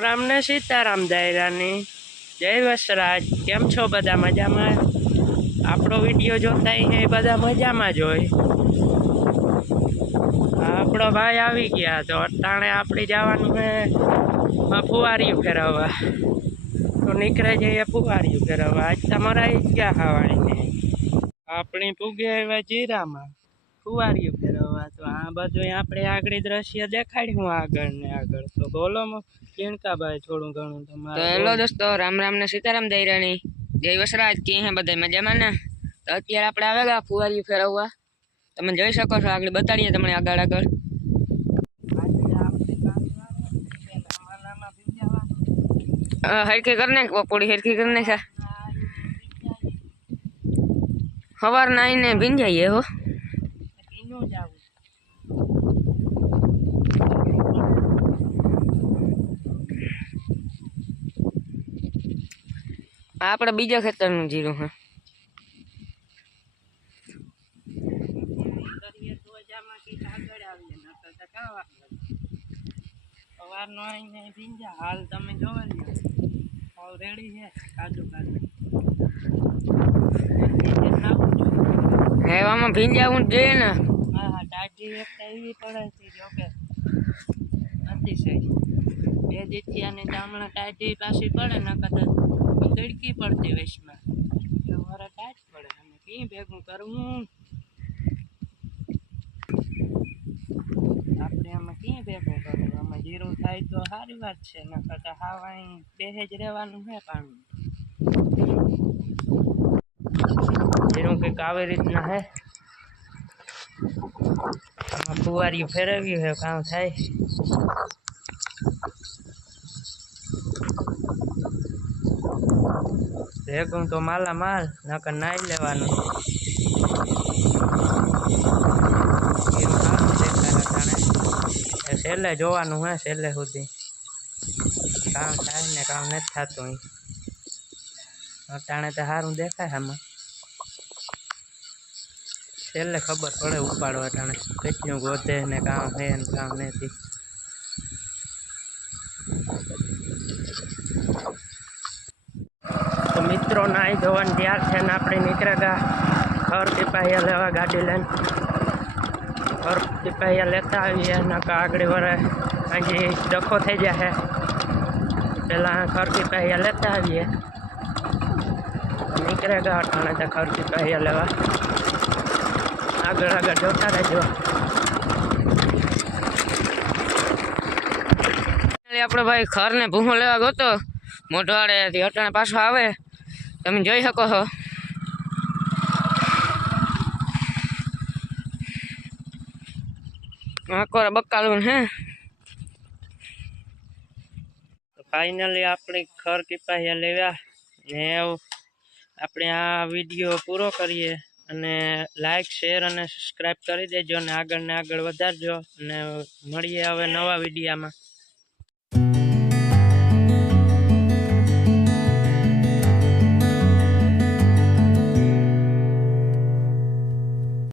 રામને સીતારામ દાયરાની જય વસરાજ। કેમ છો બધા? મજામાં? આપણો વિડીયો જોતા હે બધા મજામાં જ હોય। આપણો ભાઈ આવી ગયા તો અટાણે આપણે જવાનું હે ફુવારીયું ફેરવવા, તો નીકળે જઈએ ફુવારીયું ફેરવવા। આજ તમારા ગયા ખાવાની આપણી પૂગે આવ્યા જીરામાં ફુવારીયું ફેરવવા। તો આ બધું આપણે આગળ દ્રશ્ય દેખાડ્યું આગળ ને આગળ। તો બોલો કેણકાભાઈ થોડું ઘણું તમારે। તો હેલો દોસ્તો, રામ રામ ને સીતારામ દૈરાની જય વસરાજ। કે હે બધા મજામાં ને? તો અત્યારે આપણે આવેલા ફુવારીયું ફેરવવા, તમે જોઈ શકો છો। આગળ બતાડીએ તમને આગળ આગળ। હરખી કરી નાખ પકોડી, હરખી કરી નાખ। સવાર ના આવીને ભીંજાઈએ હો। આપણે બીજા ખેતરનું જીરું હે। સવારનો આવીને ભીંજા હાલ તમે જોવા લ્યો, હાલ રેડી છે કાજુ કાજુ હેવામાં ભીંજાવું જ જોઈએ ને। હા હા, ટાઢી એક એવી પડે છે જોકે અતિશય બે દીતિયાની હમણાં ટાઢી પાછી પડે ને કદાચ તડકી પડતી વેશમાં મારા ટાઢ પડે, અને કઈ ભેગું કરવું આપણે આમાં ક્યાં ભેગું કરવું? આમાં જીરું થાય તો સારી વાત છે, ન કરતા હાવા બેહે જ રહેવાનું છે પાણી। જીરું કંઈક આવી રીતના હે, આમાં ફુવારીયું ફેરવ્યું છે કામ થાય। ભેગું તો માલા માલ નકર નાઈ લેવાનું। છેલ્લે જોવાનું હે, છેલ્લે સુધી કામ થાય ને કામ નથી થતું। અટાણે તો સારું દેખાય આમાં, છેલ્લે ખબર પડે ઉપાડો અટાણે કેટલું ગોતે ને કામ હે ને કામ નથી। તો મિત્રો નાઈ ધોવાનું તૈયાર છે ને આપણે નીકળ્યા ખર ટીપાયા લેવા ગાડી લઈને। ખર ટીપાયા લેતા આવીએ નકા આગળ વરે હજી ડખો થઈ જશે, પેલા ખર ટીપાયા લેતા આવીએ। નીકળ્યા અટાણે તો ખર ટીપાયા લેવા, આગળ આગળ જોતા રહેજો। આપણો ભાઈ ખર ને ભૂમો લેવા ગયો મોઢવાડેથી, અટાણે પાછો આવે તમે જોઈ શકો છો। આકોરા બકાલું હે। ફાઇનલી આપણે ખર ટીપાયા લેવા ને આપણે આ વિડીયો પૂરો કરીએ, અને લાઈક શેર અને સબસ્ક્રાઈબ કરી દેજો, અને આગળ વધારજો, અને મળીએ હવે નવા વિડીયામાં।